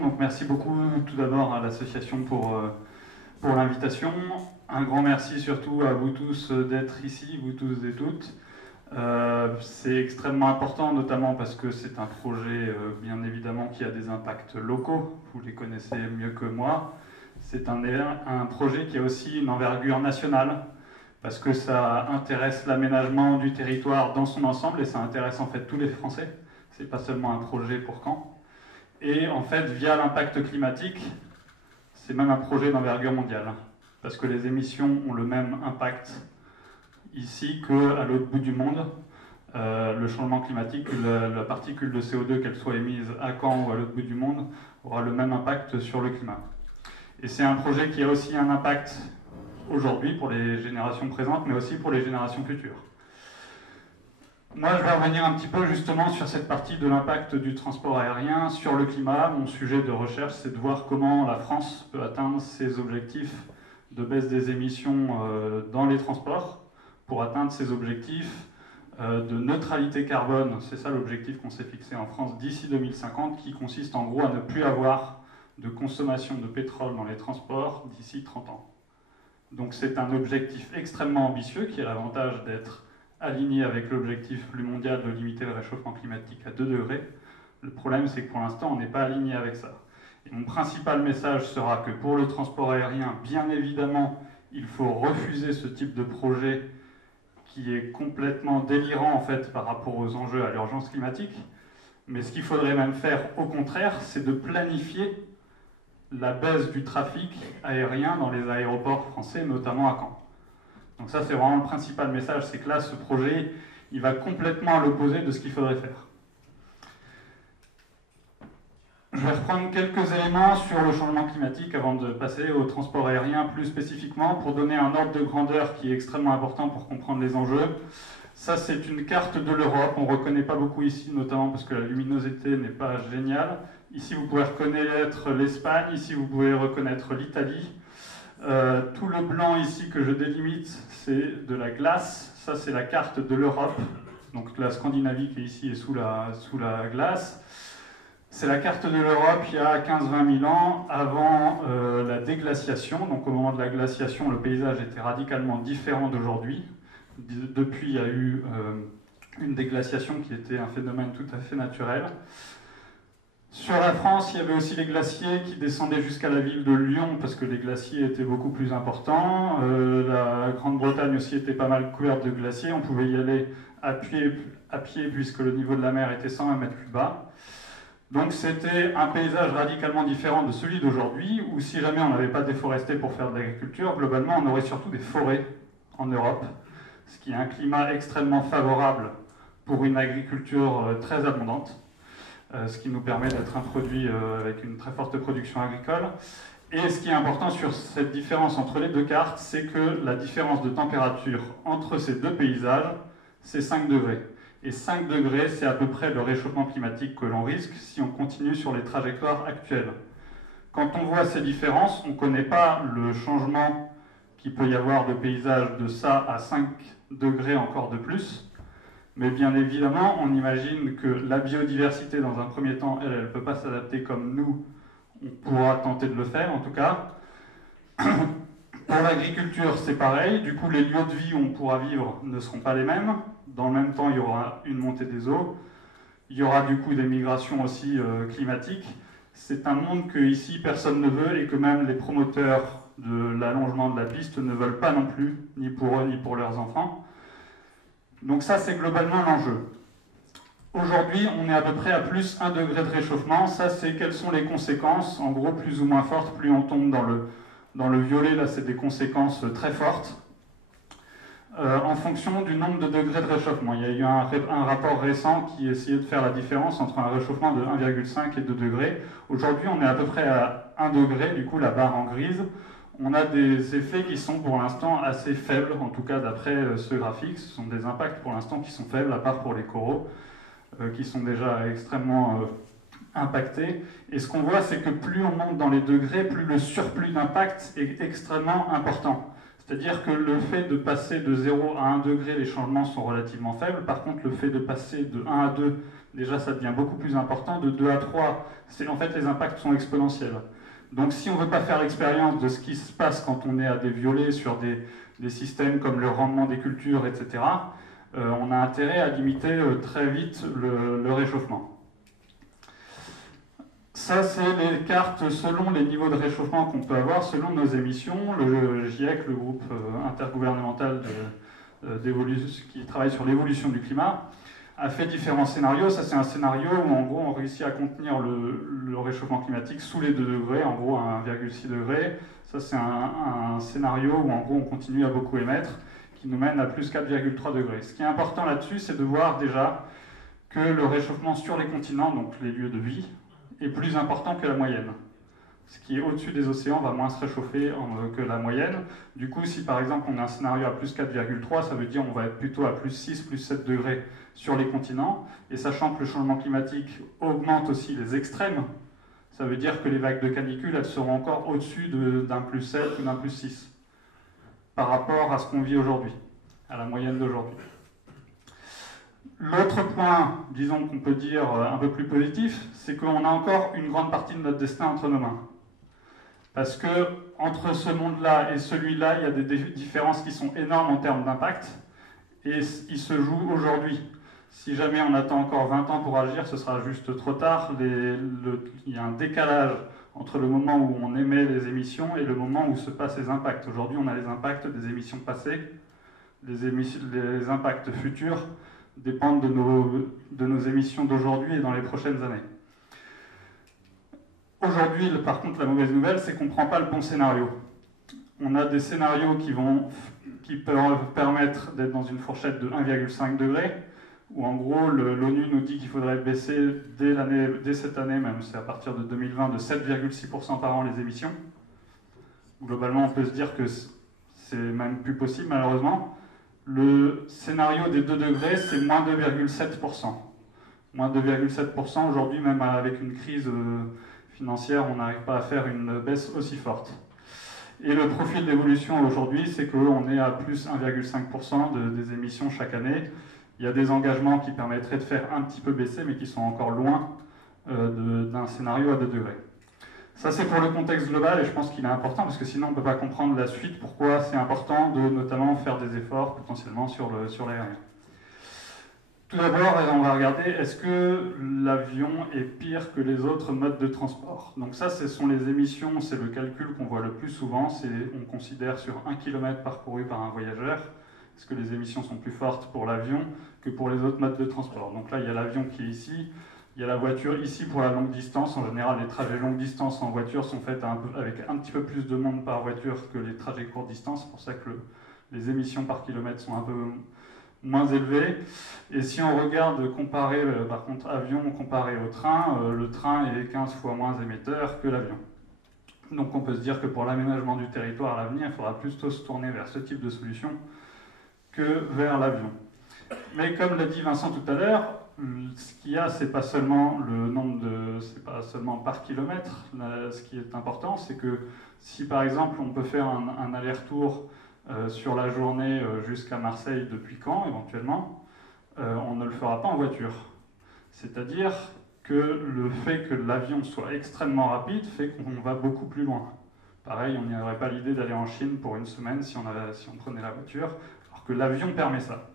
Donc merci beaucoup tout d'abord à l'association pour l'invitation. Un grand merci surtout à vous tous d'être ici, vous tous et toutes. C'est extrêmement important, notamment parce que c'est un projet bien évidemment qui a des impacts locaux, vous les connaissez mieux que moi. C'est un projet qui a aussi une envergure nationale, parce que ça intéresse l'aménagement du territoire dans son ensemble, et ça intéresse en fait tous les Français. C'est pas seulement un projet pour Caen. Et en fait, via l'impact climatique, c'est même un projet d'envergure mondiale, parce que les émissions ont le même impact ici qu'à l'autre bout du monde. Le changement climatique, la particule de CO2, qu'elle soit émise à Caen ou à l'autre bout du monde, aura le même impact sur le climat. Et c'est un projet qui a aussi un impact aujourd'hui pour les générations présentes, mais aussi pour les générations futures. Moi, je vais revenir un petit peu justement sur cette partie de l'impact du transport aérien sur le climat. Mon sujet de recherche, c'est de voir comment la France peut atteindre ses objectifs de baisse des émissions dans les transports pour atteindre ses objectifs de neutralité carbone. C'est ça l'objectif qu'on s'est fixé en France d'ici 2050, qui consiste en gros à ne plus avoir de consommation de pétrole dans les transports d'ici 30 ans. Donc c'est un objectif extrêmement ambitieux qui a l'avantage d'être aligné avec l'objectif plus mondial de limiter le réchauffement climatique à 2 degrés. Le problème, c'est que pour l'instant, on n'est pas aligné avec ça. Et mon principal message sera que pour le transport aérien, bien évidemment, il faut refuser ce type de projet qui est complètement délirant en fait par rapport aux enjeux à l'urgence climatique. Mais ce qu'il faudrait même faire, au contraire, c'est de planifier la baisse du trafic aérien dans les aéroports français, notamment à Caen. Donc ça, c'est vraiment le principal message, c'est que là, ce projet, il va complètement à l'opposé de ce qu'il faudrait faire. Je vais reprendre quelques éléments sur le changement climatique avant de passer au transport aérien plus spécifiquement, pour donner un ordre de grandeur qui est extrêmement important pour comprendre les enjeux. Ça, c'est une carte de l'Europe. On ne reconnaît pas beaucoup ici, notamment parce que la luminosité n'est pas géniale. Ici, vous pouvez reconnaître l'Espagne. Ici, vous pouvez reconnaître l'Italie. Tout le blanc ici que je délimite, c'est de la glace. Ça, c'est la carte de l'Europe. Donc la Scandinavie qui est ici est sous la glace. C'est la carte de l'Europe il y a 15-20 000 ans, avant la déglaciation. Donc au moment de la glaciation, le paysage était radicalement différent d'aujourd'hui. Depuis, il y a eu une déglaciation qui était un phénomène tout à fait naturel. Sur la France, il y avait aussi les glaciers qui descendaient jusqu'à la ville de Lyon, parce que les glaciers étaient beaucoup plus importants. La Grande-Bretagne aussi était pas mal couverte de glaciers. On pouvait y aller à pied puisque le niveau de la mer était 120 mètres plus bas. Donc c'était un paysage radicalement différent de celui d'aujourd'hui, où si jamais on n'avait pas déforesté pour faire de l'agriculture, globalement on aurait surtout des forêts en Europe, ce qui est un climat extrêmement favorable pour une agriculture très abondante. Ce qui nous permet d'être un produit avec une très forte production agricole. Et ce qui est important sur cette différence entre les deux cartes, c'est que la différence de température entre ces deux paysages, c'est 5 degrés. Et 5 degrés, c'est à peu près le réchauffement climatique que l'on risque si on continue sur les trajectoires actuelles. Quand on voit ces différences, on ne connaît pas le changement qu'il peut y avoir de paysage de ça à 5 degrés encore de plus. Mais bien évidemment, on imagine que la biodiversité, dans un premier temps, elle ne peut pas s'adapter comme nous, on pourra tenter de le faire en tout cas. Pour l'agriculture, c'est pareil. Du coup, les lieux de vie où on pourra vivre ne seront pas les mêmes. Dans le même temps, il y aura une montée des eaux. Il y aura du coup des migrations aussi climatiques. C'est un monde que ici, personne ne veut, et que même les promoteurs de l'allongement de la piste ne veulent pas non plus, ni pour eux, ni pour leurs enfants. Donc ça, c'est globalement l'enjeu. Aujourd'hui, on est à peu près à plus 1 degré de réchauffement. Ça, c'est quelles sont les conséquences, en gros, plus ou moins fortes. Plus on tombe dans le violet, là, c'est des conséquences très fortes, en fonction du nombre de degrés de réchauffement. Il y a eu un rapport récent qui essayait de faire la différence entre un réchauffement de 1,5 et 2 degrés. Aujourd'hui, on est à peu près à 1 degré, du coup, la barre en grise. On a des effets qui sont pour l'instant assez faibles, en tout cas d'après ce graphique. Ce sont des impacts pour l'instant qui sont faibles, à part pour les coraux, qui sont déjà extrêmement impactés. Et ce qu'on voit, c'est que plus on monte dans les degrés, plus le surplus d'impact est extrêmement important. C'est-à-dire que le fait de passer de 0 à 1 degré, les changements sont relativement faibles. Par contre, le fait de passer de 1 à 2, déjà ça devient beaucoup plus important. De 2 à 3, en fait les impacts sont exponentiels. Donc si on ne veut pas faire l'expérience de ce qui se passe quand on est à des violets sur des systèmes comme le rendement des cultures, etc., on a intérêt à limiter très vite le réchauffement. Ça, c'est les cartes selon les niveaux de réchauffement qu'on peut avoir, selon nos émissions. Le GIEC, le groupe intergouvernemental qui travaille sur l'évolution du climat, a fait différents scénarios. Ça, c'est un scénario où, en gros, on réussit à contenir le réchauffement climatique sous les 2 degrés, en gros à 1,6 degré. Ça, c'est un scénario où, en gros, on continue à beaucoup émettre, qui nous mène à plus 4,3 degrés. Ce qui est important là-dessus, c'est de voir déjà que le réchauffement sur les continents, donc les lieux de vie, est plus important que la moyenne. Ce qui est au-dessus des océans va moins se réchauffer que la moyenne. Du coup, si par exemple on a un scénario à plus 4,3, ça veut dire qu'on va être plutôt à plus 6, plus 7 degrés sur les continents. Et sachant que le changement climatique augmente aussi les extrêmes, ça veut dire que les vagues de canicule, elles seront encore au-dessus d'un plus 7 ou d'un plus 6 par rapport à ce qu'on vit aujourd'hui, à la moyenne d'aujourd'hui. L'autre point, disons qu'on peut dire un peu plus positif, c'est qu'on a encore une grande partie de notre destin entre nos mains. Parce que entre ce monde-là et celui-là, il y a des différences qui sont énormes en termes d'impact, et ils se jouent aujourd'hui. Si jamais on attend encore 20 ans pour agir, ce sera juste trop tard. Il y a un décalage entre le moment où on émet les émissions et le moment où se passent les impacts. Aujourd'hui, on a les impacts des émissions passées, les impacts futurs dépendent de nos émissions d'aujourd'hui et dans les prochaines années. Aujourd'hui, par contre, la mauvaise nouvelle, c'est qu'on ne prend pas le bon scénario. On a des scénarios qui peuvent permettre d'être dans une fourchette de 1,5 degré, où en gros, l'ONU nous dit qu'il faudrait baisser dès cette année même, c'est à partir de 2020, de 7,6% par an les émissions. Globalement, on peut se dire que c'est même plus possible, malheureusement. Le scénario des 2 degrés, c'est moins 2,7%. Moins 2,7%, aujourd'hui, même avec une crise financière, on n'arrive pas à faire une baisse aussi forte. Et le profil d'évolution aujourd'hui, c'est qu'on est à plus 1,5% des émissions chaque année. Il y a des engagements qui permettraient de faire un petit peu baisser, mais qui sont encore loin d'un scénario à 2 degrés. Ça, c'est pour le contexte global, et je pense qu'il est important, parce que sinon on ne peut pas comprendre la suite, pourquoi c'est important de notamment faire des efforts potentiellement sur l'aérien. Tout d'abord, on va regarder, est-ce que l'avion est pire que les autres modes de transport? Donc ça, ce sont les émissions, c'est le calcul qu'on voit le plus souvent, on considère sur 1 km parcouru par un voyageur, est-ce que les émissions sont plus fortes pour l'avion que pour les autres modes de transport? Donc là, il y a l'avion qui est ici, il y a la voiture ici pour la longue distance. En général, les trajets longue distance en voiture sont faits avec un petit peu plus de monde par voiture que les trajets courte distance. C'est pour ça que les émissions par kilomètre sont un peu moins élevées. Et si on regarde comparer, par contre, avion comparé au train, le train est 15 fois moins émetteur que l'avion. Donc on peut se dire que pour l'aménagement du territoire à l'avenir, il faudra plutôt se tourner vers ce type de solution que vers l'avion. Mais comme l'a dit Vincent tout à l'heure, ce qu'il y a, c'est pas seulement le nombre c'est pas seulement par kilomètre. Ce qui est important, c'est que si par exemple on peut faire un aller-retour sur la journée jusqu'à Marseille depuis Caen éventuellement, on ne le fera pas en voiture. C'est-à-dire que le fait que l'avion soit extrêmement rapide fait qu'on va beaucoup plus loin. Pareil, on n'y aurait pas l'idée d'aller en Chine pour une semaine si on prenait la voiture, alors que l'avion permet ça.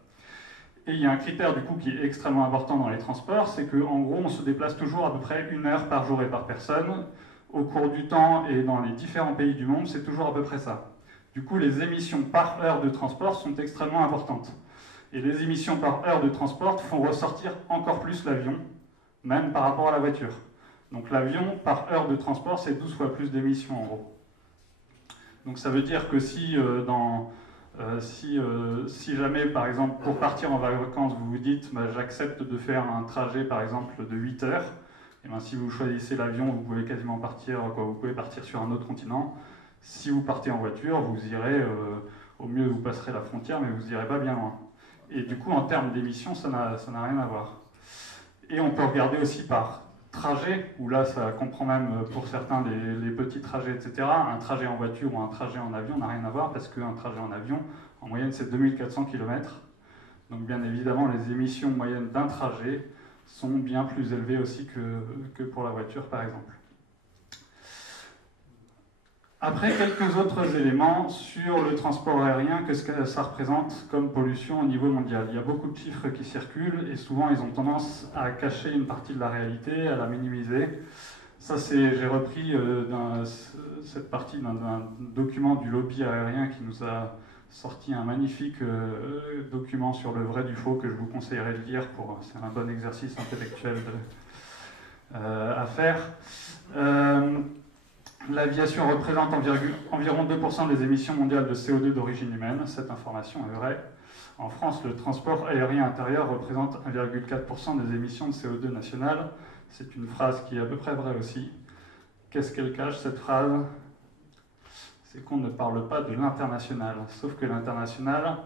Et il y a un critère du coup qui est extrêmement important dans les transports, c'est qu'en gros on se déplace toujours à peu près 1 heure par jour et par personne. Au cours du temps et dans les différents pays du monde, c'est toujours à peu près ça. Du coup, les émissions par heure de transport sont extrêmement importantes. Et les émissions par heure de transport font ressortir encore plus l'avion, même par rapport à la voiture. Donc l'avion, par heure de transport, c'est 12 fois plus d'émissions en gros. Donc ça veut dire que si jamais, par exemple, pour partir en vacances, vous vous dites bah, j'accepte de faire un trajet, par exemple, de 8 heures, et bien, si vous choisissez l'avion, vous pouvez quasiment partir, vous pouvez partir sur un autre continent. Si vous partez en voiture, vous irez, au mieux vous passerez la frontière, mais vous n'irez pas bien loin. Et du coup, en termes d'émissions, ça n'a rien à voir. Et on peut regarder aussi par trajet, où là, ça comprend même pour certains les petits trajets, etc. Un trajet en voiture ou un trajet en avion n'a rien à voir, parce qu'un trajet en avion, en moyenne, c'est 2400 km. Donc bien évidemment, les émissions moyennes d'un trajet sont bien plus élevés aussi que pour la voiture, par exemple. Après, quelques autres éléments sur le transport aérien, qu'est-ce que ça représente comme pollution au niveau mondial. Il y a beaucoup de chiffres qui circulent et souvent ils ont tendance à cacher une partie de la réalité, à la minimiser. Ça, j'ai repris cette partie d'un document du lobby aérien qui nous a sorti un magnifique document sur le vrai du faux que je vous conseillerais de lire. C'est un bon exercice intellectuel à faire. L'aviation représente environ 2% des émissions mondiales de CO2 d'origine humaine. Cette information est vraie. En France, le transport aérien intérieur représente 1,4% des émissions de CO2 nationales. C'est une phrase qui est à peu près vraie aussi. Qu'est-ce qu'elle cache, cette phrase? C'est qu'on ne parle pas de l'international. Sauf que l'international,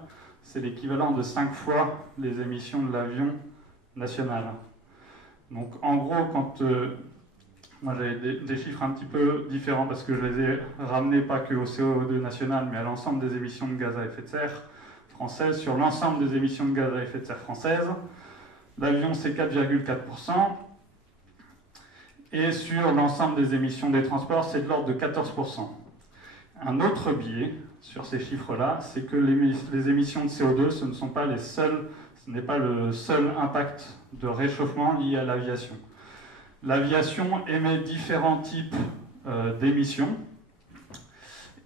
c'est l'équivalent de 5 fois les émissions de l'avion national. Donc en gros, quand... moi j'avais des chiffres un petit peu différents parce que je les ai ramenés pas que au CO2 national, mais à l'ensemble des émissions de gaz à effet de serre françaises. Sur l'ensemble des émissions de gaz à effet de serre françaises, l'avion c'est 4,4%. Et sur l'ensemble des émissions des transports, c'est de l'ordre de 14%. Un autre biais sur ces chiffres-là, c'est que les émissions de CO2, ce n'est pas le seul impact de réchauffement lié à l'aviation. L'aviation émet différents types d'émissions.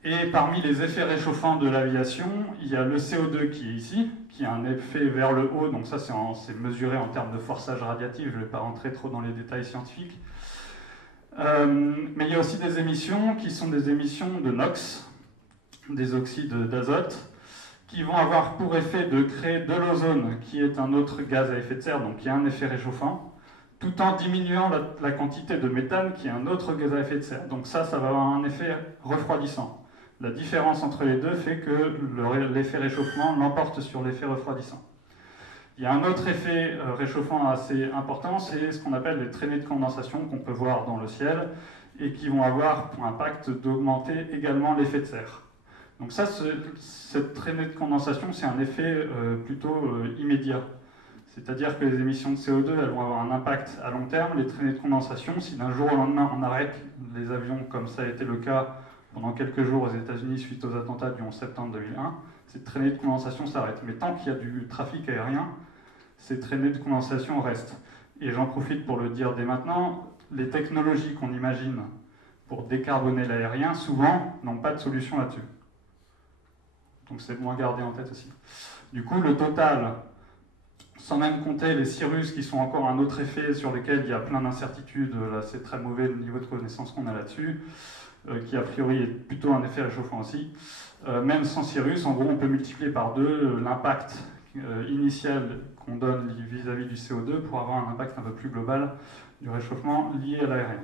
Et parmi les effets réchauffants de l'aviation, il y a le CO2 qui est ici, qui a un effet vers le haut, donc ça c'est mesuré en termes de forçage radiatif, je ne vais pas rentrer trop dans les détails scientifiques. Mais il y a aussi des émissions qui sont des émissions de NOx, des oxydes d'azote, qui vont avoir pour effet de créer de l'ozone, qui est un autre gaz à effet de serre, donc qui a un effet réchauffant, tout en diminuant la quantité de méthane, qui est un autre gaz à effet de serre. Donc ça va avoir un effet refroidissant. La différence entre les deux fait que l'effet réchauffement l'emporte sur l'effet refroidissant. Il y a un autre effet réchauffant assez important, c'est ce qu'on appelle les traînées de condensation qu'on peut voir dans le ciel et qui vont avoir pour impact d'augmenter également l'effet de serre. Donc ça, cette traînée de condensation, c'est un effet plutôt immédiat. C'est-à-dire que les émissions de CO2, elles vont avoir un impact à long terme. Les traînées de condensation, si d'un jour au lendemain on arrête les avions, comme ça a été le cas pendant quelques jours aux États-Unis suite aux attentats du 11 septembre 2001, cette traînée de condensation s'arrête. Mais tant qu'il y a du trafic aérien, ces traînées de condensation restent. Et j'en profite pour le dire dès maintenant, les technologies qu'on imagine pour décarboner l'aérien, souvent, n'ont pas de solution là-dessus. Donc c'est bon à garder en tête aussi. Du coup, le total, sans même compter les Cirrus qui sont encore un autre effet sur lequel il y a plein d'incertitudes, là c'est très mauvais le niveau de connaissance qu'on a là-dessus, qui a priori est plutôt un effet réchauffant aussi. Même sans Cirrus, en gros on peut multiplier par 2 l'impact initial qu'on donne vis-à-vis du CO2 pour avoir un impact un peu plus global du réchauffement lié à l'aérien.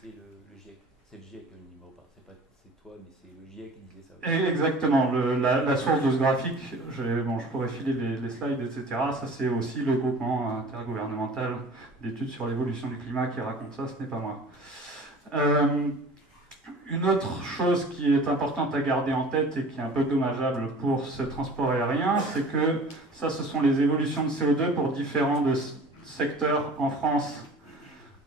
C'est le GIEC, c'est le GIEC le numéro pas, c'est toi, mais c'est le GIEC qui disait ça. Et exactement, la source de ce graphique, je pourrais filer les slides, etc. Ça c'est aussi le groupement intergouvernemental d'études sur l'évolution du climat qui raconte ça, ce n'est pas moi. Une autre chose qui est importante à garder en tête et qui est un peu dommageable pour ce transport aérien, c'est que ça, ce sont les évolutions de CO2 pour différents secteurs en France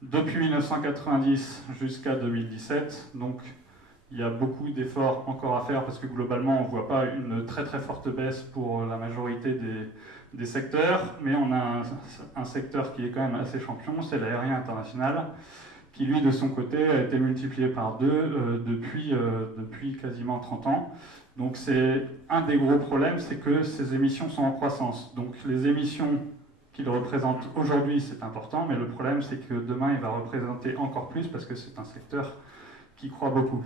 depuis 1990 jusqu'à 2017. Donc, il y a beaucoup d'efforts encore à faire parce que globalement, on ne voit pas une très très forte baisse pour la majorité des secteurs, mais on a un secteur qui est quand même assez champion, c'est l'aérien international, qui lui de son côté a été multiplié par 2 depuis quasiment 30 ans. Donc c'est un des gros problèmes, c'est que ces émissions sont en croissance. Donc les émissions qu'il représente aujourd'hui, c'est important, mais le problème c'est que demain il va représenter encore plus parce que c'est un secteur qui croît beaucoup.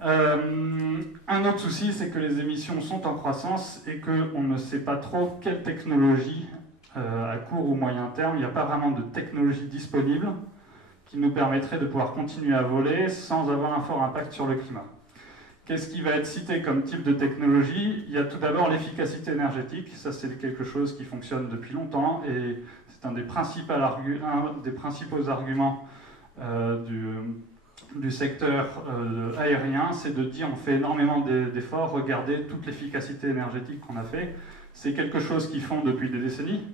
Un autre souci, c'est que les émissions sont en croissance et qu'on ne sait pas trop quelle technologie, à court ou moyen terme, il n'y a pas vraiment de technologie disponible qui nous permettrait de pouvoir continuer à voler sans avoir un fort impact sur le climat. Qu'est-ce qui va être cité comme type de technologie? Il y a tout d'abord l'efficacité énergétique, ça c'est quelque chose qui fonctionne depuis longtemps et c'est un des principaux arguments du secteur aérien, c'est de dire on fait énormément d'efforts, regardez toute l'efficacité énergétique qu'on a fait. C'est quelque chose qu'ils font depuis des décennies.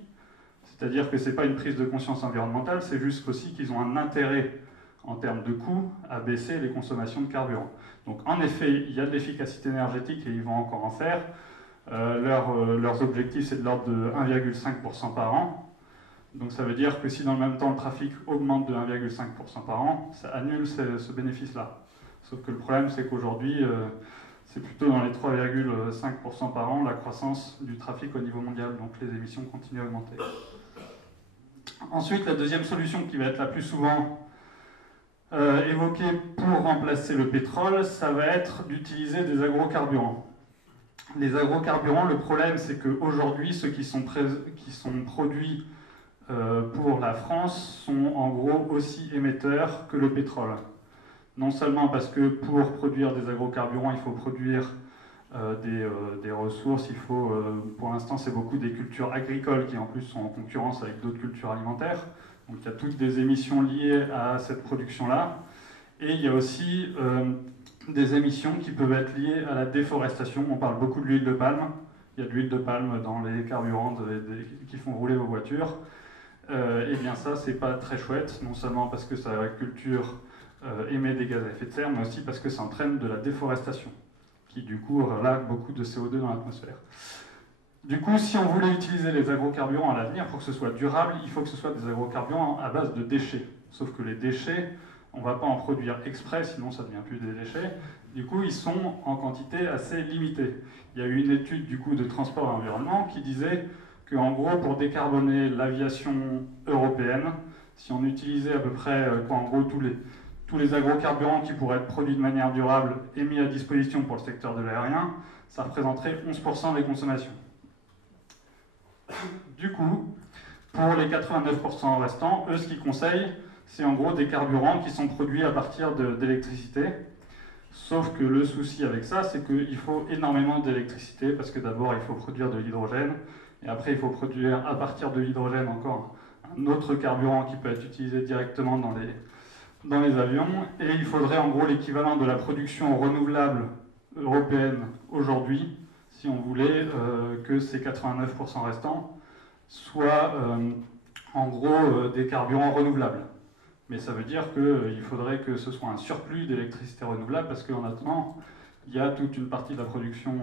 C'est-à-dire que ce n'est pas une prise de conscience environnementale, c'est juste aussi qu'ils ont un intérêt en termes de coûts à baisser les consommations de carburant. Donc en effet, il y a de l'efficacité énergétique et ils vont encore en faire. Leurs objectifs, c'est de l'ordre de 1,5% par an. Donc ça veut dire que si dans le même temps le trafic augmente de 1,5% par an, ça annule ce bénéfice-là. Sauf que le problème, c'est qu'aujourd'hui, c'est plutôt dans les 3,5% par an la croissance du trafic au niveau mondial. Donc les émissions continuent à augmenter. Ensuite, la deuxième solution qui va être la plus souvent évoquée pour remplacer le pétrole, ça va être d'utiliser des agrocarburants. Les agrocarburants, le problème, c'est qu'aujourd'hui, ceux qui sont produits pour la France sont en gros aussi émetteurs que le pétrole. Non seulement parce que pour produire des agrocarburants, il faut produire des ressources, il faut, pour l'instant, c'est beaucoup des cultures agricoles qui en plus sont en concurrence avec d'autres cultures alimentaires. Donc il y a toutes des émissions liées à cette production-là. Et il y a aussi des émissions qui peuvent être liées à la déforestation. On parle beaucoup de l'huile de palme. Il y a de l'huile de palme dans les carburants qui font rouler vos voitures. Et bien ça, c'est pas très chouette, non seulement parce que sa culture émet des gaz à effet de serre, mais aussi parce que ça entraîne de la déforestation, qui du coup relâche beaucoup de CO2 dans l'atmosphère. Du coup, si on voulait utiliser les agrocarburants à l'avenir pour que ce soit durable, il faut que ce soit des agrocarburants à base de déchets. Sauf que les déchets, on ne va pas en produire exprès, sinon ça ne devient plus des déchets. Du coup, ils sont en quantité assez limitée. Il y a eu une étude du coup de Transport et Environnement qui disait qu'en gros, pour décarboner l'aviation européenne, si on utilisait à peu près, en gros, tous les agrocarburants qui pourraient être produits de manière durable et mis à disposition pour le secteur de l'aérien, ça représenterait 11% des consommations. Du coup, pour les 89% restants, eux, ce qu'ils conseillent, c'est en gros des carburants qui sont produits à partir d'électricité. Sauf que le souci avec ça, c'est qu'il faut énormément d'électricité, parce que d'abord, il faut produire de l'hydrogène, et après, il faut produire à partir de l'hydrogène encore un autre carburant qui peut être utilisé directement dans les avions, et il faudrait en gros l'équivalent de la production renouvelable européenne aujourd'hui, si on voulait que ces 89% restants soient en gros des carburants renouvelables. Mais ça veut dire qu'il faudrait que ce soit un surplus d'électricité renouvelable, parce qu'en attendant, il y a toute une partie de la production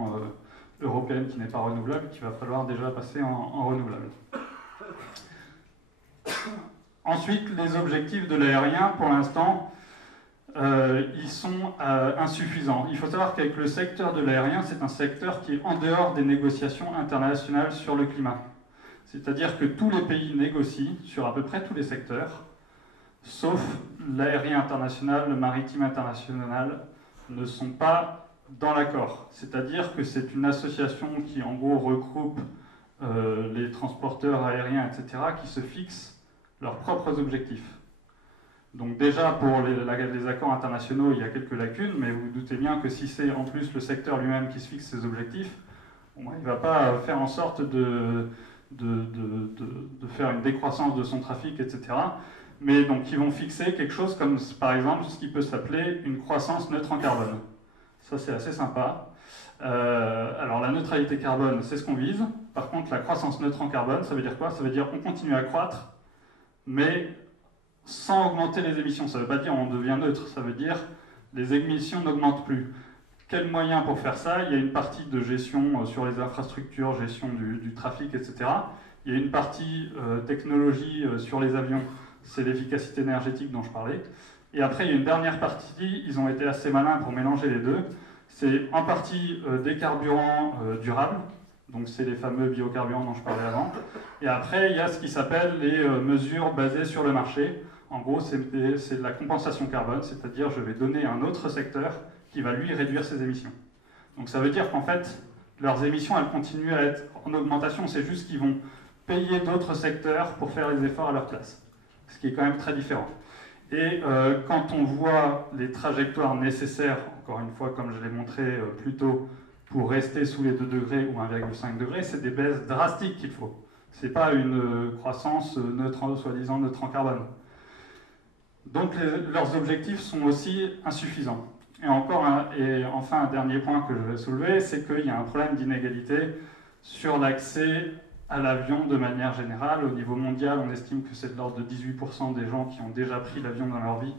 européenne qui n'est pas renouvelable, qu'il va falloir déjà passer en renouvelable. Ensuite, les objectifs de l'aérien, pour l'instant, ils sont insuffisants. Il faut savoir qu'avec le secteur de l'aérien, c'est un secteur qui est en dehors des négociations internationales sur le climat. C'est-à-dire que tous les pays négocient sur à peu près tous les secteurs, sauf l'aérien international, le maritime international, ne sont pas dans l'accord. C'est-à-dire que c'est une association qui, en gros, regroupe les transporteurs aériens, etc., qui se fixent leurs propres objectifs. Donc déjà, pour les accords internationaux, il y a quelques lacunes, mais vous vous doutez bien que si c'est en plus le secteur lui-même qui se fixe ses objectifs, bon, il ne va pas faire en sorte de faire une décroissance de son trafic, etc. Mais donc ils vont fixer quelque chose comme, par exemple, ce qui peut s'appeler une croissance neutre en carbone. Ça, c'est assez sympa. Alors la neutralité carbone, c'est ce qu'on vise. Par contre, la croissance neutre en carbone, ça veut dire quoi? Ça veut dire qu'on continue à croître, mais sans augmenter les émissions. Ça ne veut pas dire on devient neutre, ça veut dire les émissions n'augmentent plus. Quel moyen pour faire ça? Il y a une partie de gestion sur les infrastructures, gestion du trafic, etc. Il y a une partie technologie sur les avions, c'est l'efficacité énergétique dont je parlais. Et après, il y a une dernière partie, ils ont été assez malins pour mélanger les deux. C'est en partie des carburants durables, donc c'est les fameux biocarburants dont je parlais avant. Et après, il y a ce qui s'appelle les mesures basées sur le marché. En gros, c'est de la compensation carbone, c'est-à-dire je vais donner un autre secteur qui va lui réduire ses émissions. Donc ça veut dire qu'en fait, leurs émissions, elles continuent à être en augmentation, c'est juste qu'ils vont payer d'autres secteurs pour faire les efforts à leur place, ce qui est quand même très différent. Et quand on voit les trajectoires nécessaires, encore une fois, comme je l'ai montré plus tôt, pour rester sous les 2 degrés ou 1,5 degrés, c'est des baisses drastiques qu'il faut. Ce n'est pas une croissance neutre, soi-disant neutre en carbone. Donc leurs objectifs sont aussi insuffisants. Et enfin, un dernier point que je vais soulever, c'est qu'il y a un problème d'inégalité sur l'accès à l'avion de manière générale. Au niveau mondial, on estime que c'est de l'ordre de 18% des gens qui ont déjà pris l'avion dans leur vie.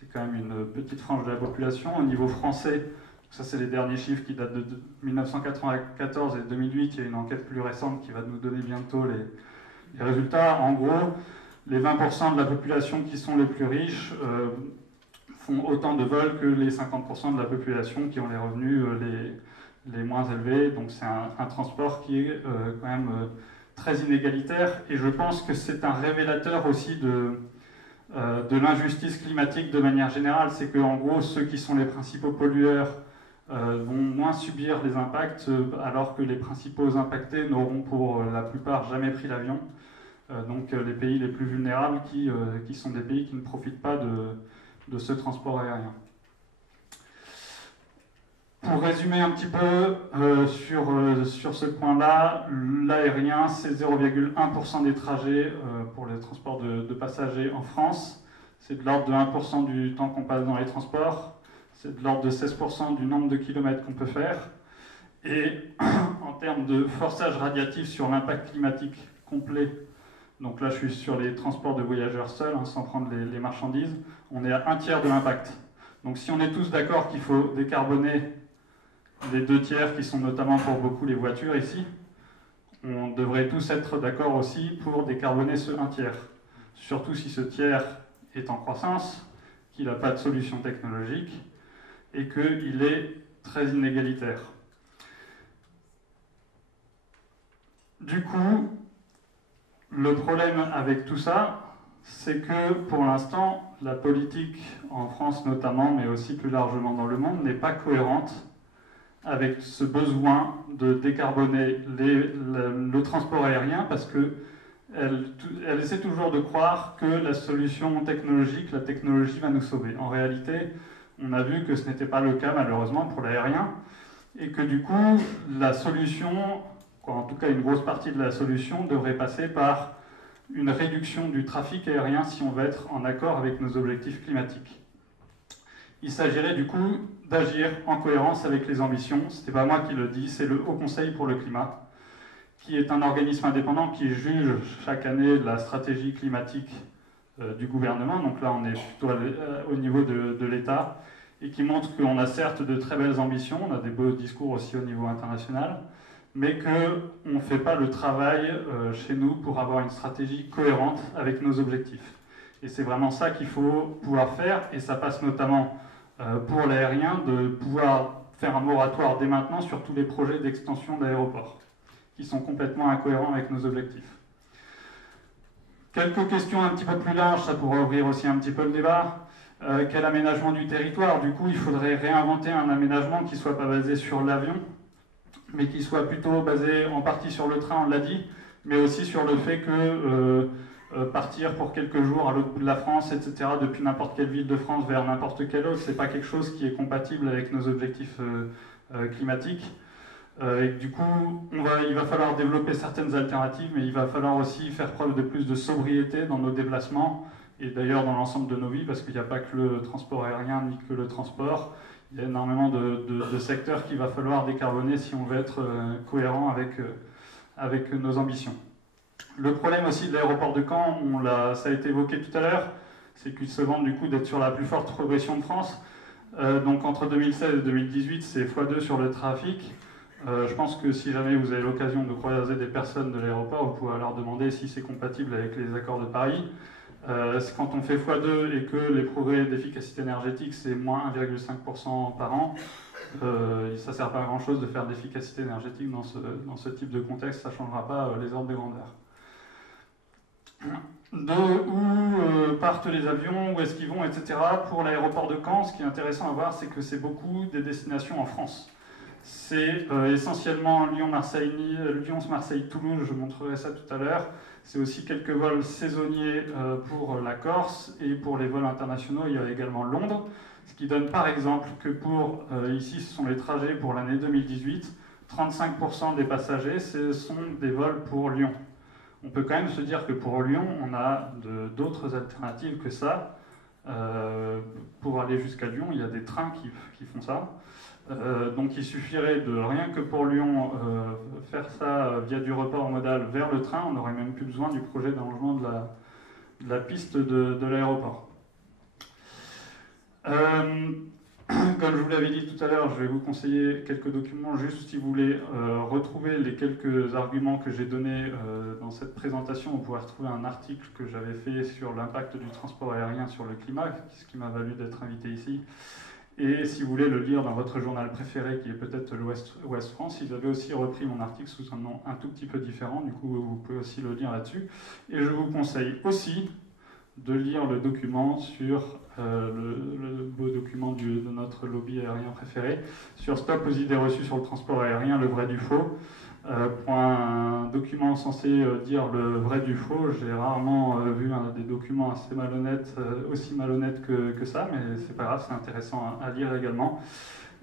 C'est quand même une petite frange de la population. Au niveau français, ça c'est les derniers chiffres qui datent de 1994 et 2008. Il y a une enquête plus récente qui va nous donner bientôt les résultats. En gros, les 20% de la population qui sont les plus riches font autant de vols que les 50% de la population qui ont les revenus les moins élevés. Donc c'est un transport qui est quand même très inégalitaire. Et je pense que c'est un révélateur aussi de l'injustice climatique de manière générale. C'est qu'en gros, ceux qui sont les principaux pollueurs vont moins subir les impacts, alors que les principaux impactés n'auront pour la plupart jamais pris l'avion. Donc les pays les plus vulnérables qui sont des pays qui ne profitent pas de ce transport aérien. Pour résumer un petit peu sur ce point-là, l'aérien, c'est 0,1% des trajets pour les transports de passagers en France. C'est de l'ordre de 1% du temps qu'on passe dans les transports. C'est de l'ordre de 16% du nombre de kilomètres qu'on peut faire. Et en termes de forçage radiatif sur l'impact climatique complet, donc là je suis sur les transports de voyageurs seuls, sans prendre les marchandises, on est à 1/3 de l'impact. Donc si on est tous d'accord qu'il faut décarboner les 2/3 qui sont notamment pour beaucoup les voitures ici, on devrait tous être d'accord aussi pour décarboner ce 1/3. Surtout si ce tiers est en croissance, qu'il n'a pas de solution technologique et qu'il est très inégalitaire. Du coup, le problème avec tout ça, c'est que pour l'instant, la politique en France notamment, mais aussi plus largement dans le monde, n'est pas cohérente avec ce besoin de décarboner le transport aérien, parce qu'elle essaie toujours de croire que la solution technologique, la technologie va nous sauver. En réalité, on a vu que ce n'était pas le cas malheureusement pour l'aérien, et que du coup, la solution, en tout cas une grosse partie de la solution, devrait passer par une réduction du trafic aérien si on veut être en accord avec nos objectifs climatiques. Il s'agirait du coup d'agir en cohérence avec les ambitions. Ce n'était pas moi qui le dis, c'est le Haut Conseil pour le climat, qui est un organisme indépendant qui juge chaque année la stratégie climatique du gouvernement. Donc là, on est plutôt au niveau de l'État, et qui montre qu'on a certes de très belles ambitions, on a des beaux discours aussi au niveau international, mais qu'on ne fait pas le travail chez nous pour avoir une stratégie cohérente avec nos objectifs. Et c'est vraiment ça qu'il faut pouvoir faire, et ça passe notamment pour l'aérien de pouvoir faire un moratoire dès maintenant sur tous les projets d'extension d'aéroports, qui sont complètement incohérents avec nos objectifs. Quelques questions un petit peu plus larges, ça pourrait ouvrir aussi un petit peu le débat. Quel aménagement du territoire? Du coup, il faudrait réinventer un aménagement qui ne soit pas basé sur l'avion, mais qui soit plutôt basé en partie sur le train, on l'a dit, mais aussi sur le fait que partir pour quelques jours à l'autre bout de la France, etc., depuis n'importe quelle ville de France vers n'importe quelle autre, c'est pas quelque chose qui est compatible avec nos objectifs climatiques. Et du coup, il va falloir développer certaines alternatives, mais il va falloir aussi faire preuve de plus de sobriété dans nos déplacements, et d'ailleurs dans l'ensemble de nos vies, parce qu'il n'y a pas que le transport aérien, ni que le transport. Il y a énormément de secteurs qu'il va falloir décarboner si on veut être cohérent avec nos ambitions. Le problème aussi de l'aéroport de Caen, ça a été évoqué tout à l'heure, c'est qu'il se vante du coup d'être sur la plus forte progression de France. Donc entre 2016 et 2018, c'est x2 sur le trafic. Je pense que si jamais vous avez l'occasion de croiser des personnes de l'aéroport, vous pouvez leur demander si c'est compatible avec les accords de Paris. Quand on fait x2 et que les progrès d'efficacité énergétique, c'est moins 1,5% par an, ça ne sert pas à grand chose de faire d'efficacité énergétique dans ce type de contexte, ça ne changera pas les ordres de grandeur. Où partent les avions, où est-ce qu'ils vont, etc. Pour l'aéroport de Caen, ce qui est intéressant à voir, c'est que c'est beaucoup des destinations en France. C'est essentiellement Lyon-Marseille-Toulouse, je montrerai ça tout à l'heure. C'est aussi quelques vols saisonniers pour la Corse, et pour les vols internationaux, il y a également Londres. Ce qui donne par exemple que ici ce sont les trajets pour l'année 2018, 35% des passagers, ce sont des vols pour Lyon. On peut quand même se dire que pour Lyon, on a d'autres alternatives que ça. Pour aller jusqu'à Lyon, il y a des trains qui font ça. Donc il suffirait de, rien que pour Lyon, faire ça via du report modal vers le train. On n'aurait même plus besoin du projet d'allongement de la piste de l'aéroport. Comme je vous l'avais dit tout à l'heure, je vais vous conseiller quelques documents juste si vous voulez retrouver les quelques arguments que j'ai donnés dans cette présentation. Vous pourrez retrouver un article que j'avais fait sur l'impact du transport aérien sur le climat, ce qui m'a valu d'être invité ici. Et si vous voulez le lire dans votre journal préféré, qui est peut-être l'Ouest France, ils avaient aussi repris mon article sous un nom un tout petit peu différent, du coup vous pouvez aussi le lire là-dessus. Et je vous conseille aussi de lire le document sur le beau document de notre lobby aérien préféré, sur Stop aux idées reçues sur le transport aérien, le vrai du faux. Pour un document censé dire le vrai du faux, j'ai rarement vu des documents assez malhonnêtes, aussi malhonnêtes que ça, mais c'est pas grave, c'est intéressant à lire également,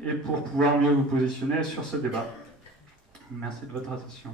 et pour pouvoir mieux vous positionner sur ce débat. Merci de votre attention.